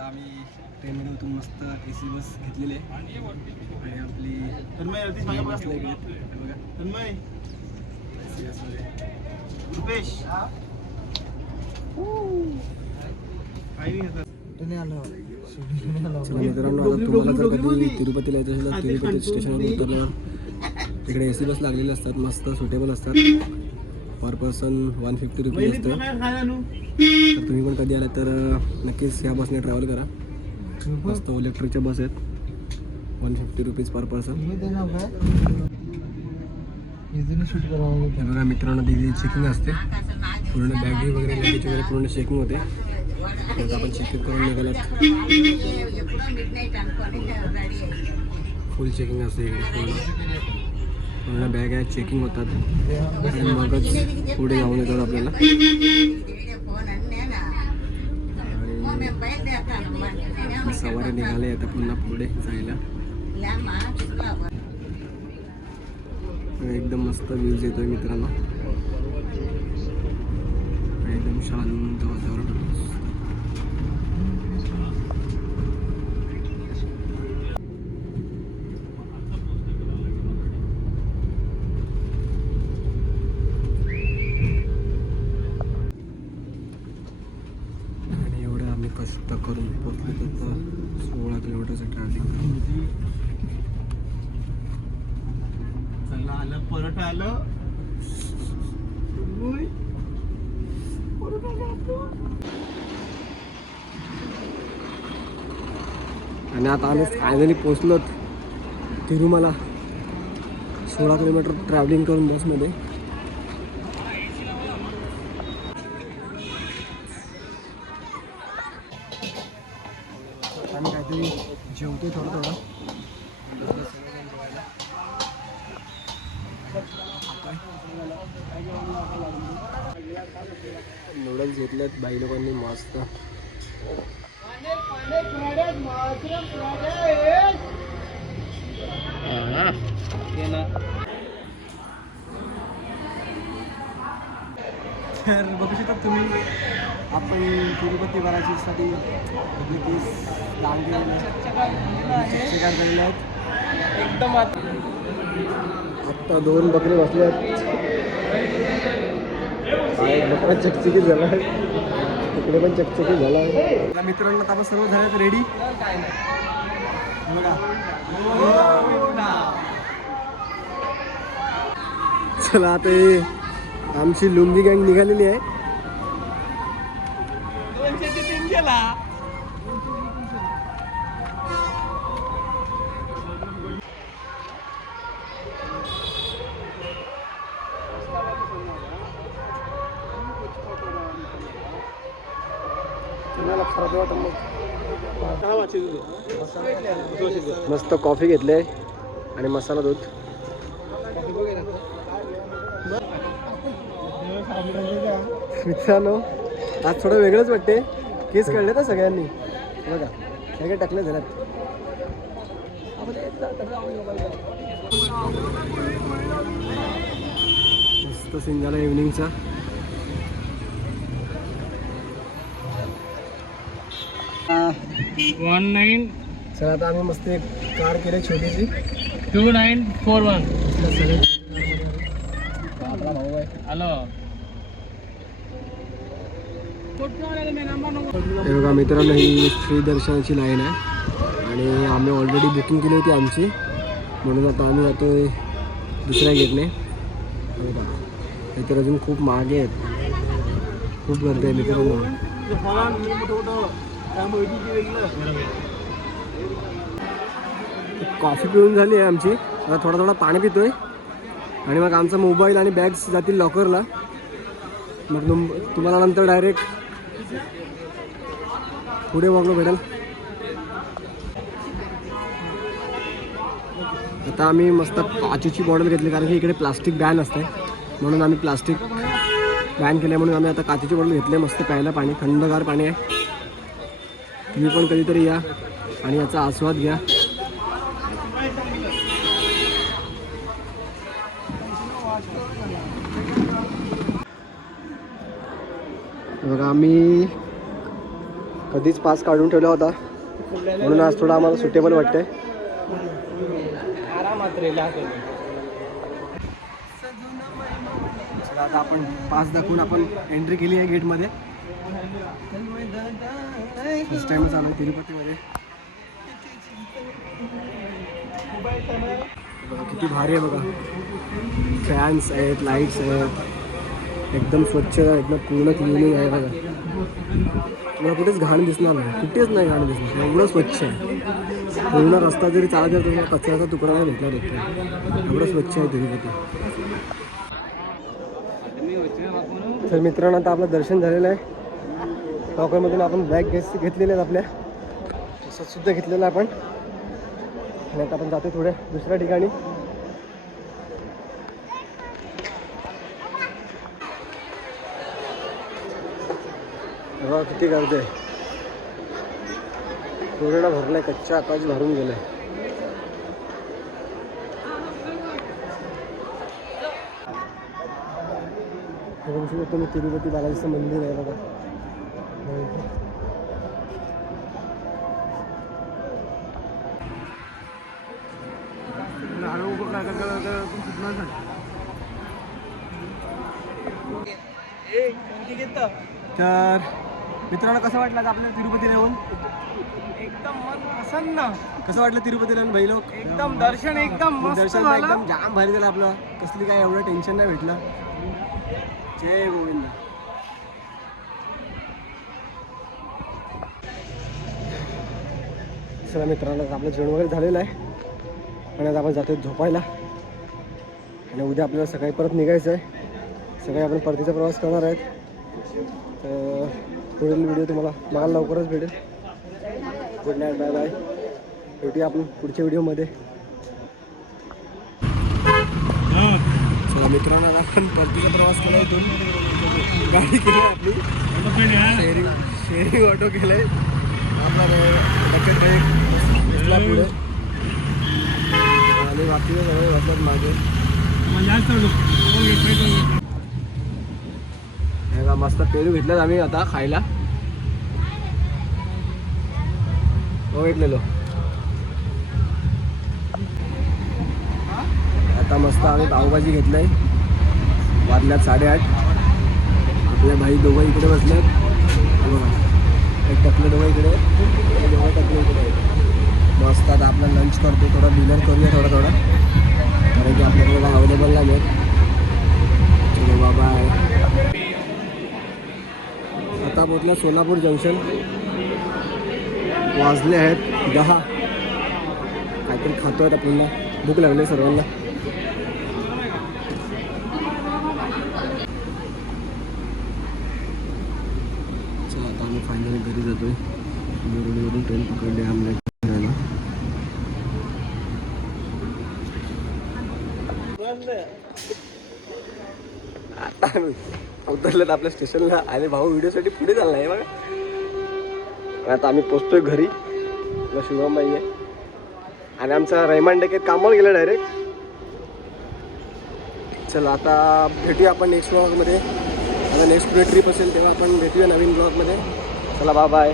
आता आम्ही ट्रेनमध्ये उतरून मस्त AC बस घेतलेली आहे आणि आपली बसला इकडे बघा AC बसमध्ये रुपेश चला मित्रांनो, आता तुम्हाला जर कधी तिरुपतीला यायचं असेल तर तिरुपती स्टेशनवर उतरल्यावर तिकडे AC बस लागलेली असतात, मस्त सुटेबल असतात. पर पर्सन 150 रुपीज असतं. तर तुम्ही पण कधी आले तर नक्कीच ह्या बसने ट्रॅव्हल करा. मस्त इलेक्ट्रिकच्या बस आहेत. 150 रुपीज पर पर्सन. हे बघा मित्रांनो, तिथे चेकिंग असते पूर्ण, बॅगी वगैरे लगेच वगैरे पूर्ण चेकिंग होते. मग आपण चेकिंग करून निघालात, फुल चेकिंग असते इकडे. पूर्ण बॅग आहे, चेकिंग होतात आणि मगच पुढे जाऊन येतात आपल्याला. आणि सवारी निघाले आता पुन्हा पुढे जायला. एकदम मस्त व्ह्यूज येतोय मित्रांनो, एकदम शांत वातावरण. कष्ट करून पोचले तर 16 किलोमीटरचं ट्रॅव्हलिंग. चला आलं, परत आलं. आणि आता आम्ही फायनली पोचलो तिरुमला. 16 किलोमीटर ट्रॅव्हलिंग करून बसमध्ये. आम्ही काहीतरी जेवतोय थोडं थोडं. नूडल्स घेतलेत बाई लोकांनी मस्त. तर बघू शकता तुम्ही, आपण तिरुपती बालाजीसाठी झालेले आहेत एकदम. आत्ता 2 बकरे बसले आहेत. बकरा चकचकीत झाला आहे, तिकडे पण चकचकीत झाला आहे. मित्रांनो आता आपण सर्व झाले रेडी बघा. चला आता आमची लुंगी गँग निघालेली आहे. मस्त कॉफी घेतले आणि मसाला दूध. मित्रांनो आज थोडं वेगळंच वाटते. केस कळले तर सगळ्यांनी बघा, सगळे टाकले झाल्यात. मस्त सीन झाला इव्हनिंगचा. चला आता आम्ही मस्त एक कार केली छोटीशी 2941. आपला भाऊ आहे. हॅलो हे बघा मित्रांनो, ही फ्री दर्शनाची लाईन आहे आणि आम्ही ऑलरेडी बुकिंग केली होती आमची, म्हणून आता आम्ही जातो दुसऱ्या गेटने. इतर अजून खूप मागे आहेत, खूप गर्दी आहे मित्रांनो. कॉफी पिऊन झाली आहे आमची. आता थोडा थोडा पाणी पितोय आणि मग आमचा मोबाईल आणि बॅग्स जातील लॉकरला. मग तुम्हाला नंतर डायरेक्ट पुढे वॉकला भेटेल. आता आम्ही मस्त काचेची बॉटल घेतली, कारण की इकडे प्लास्टिक बॅन असते, म्हणून आम्ही प्लास्टिक बॅन केलं. म्हणून आम्ही आता काचेची बॉटल घेतली. मस्त प्यायला पाणी, थंडगार पाणी आहे. तुम्ही पण कधीतरी या आणि याचा आस्वाद घ्या. बघा आम्ही कधीच पास काढून ठेवला होता, म्हणून आज थोडा आम्हाला सुटेबल वाटतंय. चला आता आपण पास दाखवून आपण एंट्री केली आहे गेटमध्ये. फर्स्ट टाइमच आलो तिरुपतीमध्ये. बघा किती भारी आहे बघा. फॅन्स आहेत, लाईट्स आहेत, एकदम स्वच्छ, एकदम पूर्ण क्लिनिंग आहे बघा. तुम्हाला कुठेच घाण दिसणार नाही, कुठेच नाही घाण दिसणार, एवढं स्वच्छ आहे. पूर्ण रस्ता जरी चालत तर तुम्हाला कचऱ्याचा तुकडा नाही भेटणार होतो, एवढं स्वच्छ आहे तिरुपती. तर मित्रांनो आता आपलं दर्शन झालेलं आहे. लॉकरमधून आपण बॅग घेतलेले आहेत आपल्या, तसंच सुद्धा घेतलेलं आहे आपण. आणि आता आपण जातो थोड्या दुसऱ्या ठिकाणी. बघा किती गर्दी आहे, पूर्ण भरलाय, कच्च्या आकाश भरून गेलाय. बघू शकतो मी तिरुपती बालाजीचं मंदिर आहे बघा. तर मित्रांनो कसं वाटलं आपल्याला तिरुपतीला येऊन? एकदम मन प्रसन्न. कसं वाटलं तिरुपतीला येऊन भाई लोक? एकदम दर्शन एकदम मस्त दर्शन झालं. एकदम जाम भारी झालं आपलं. कसली काय एवढं टेन्शन नाही भेटलं. जय गोविंद. चला मित्रांनो आपलं जेवण वगैरे झालेलं आहे आणि आता आपण जातो झोपायला. आणि उद्या आपल्याला सकाळी परत निघायचं आहे. सकाळी आपण परतीचा प्रवास करणार आहेत. तर पुढील व्हिडिओ तुम्हाला बघायला लवकरच भेटेल. Good night, bye bye. भेटूया आपण पुढच्या व्हिडिओमध्ये. चला मित्रांनो आपण परतीचा प्रवास केला. इथून गाडी केली आपली, शेअरिंग ऑटो केलं आहे. आपला बकेट बसला पुढे आणि बाकीचे सगळे बसतात मागे. हे का मस्त पेरू घेतल्यात आम्ही आता खायला. हो घेतलेलो. आता मस्त आम्ही पावभाजी घेतलंय. वाजल्यात 8:30. आपल्या भाई दोघं इकडे बसलेत. एक टकलं दोघं इकडे, दोघं टकलं इकडे. मस्त आता आपला लंच करतो, थोडा डिनर करूया थोडा कारण की आपल्याकडे काय अवेलेबल नाही आहेत. चलो बाय. आता पोहोचला सोलापूर जंक्शन. वाजले आहेत 10. काहीतरी खातो आहेत आपल्याला, भूक लागली सर्वांना. चला आता आम्ही फायनली घरी जातोय. बोरडीवरून ट्रेन पकडली आम्हाला फिरायला. आता आम्ही उतरलेत आपल्या स्टेशनला आणि भाऊ व्हिडिओसाठी पुढे चालला आहे बघा. आता आम्ही पोचतोय घरी. शुभमबाई आहे आणि आमचा रहमान डेकेत कामावर गेला डायरेक्ट. चला आता भेटूया आपण नेक्स्ट ब्लॉगमध्ये. आता नेक्स्ट ट्रिप असेल तेव्हा आपण भेटूया नवीन ब्लॉगमध्ये. चला बाय बाय.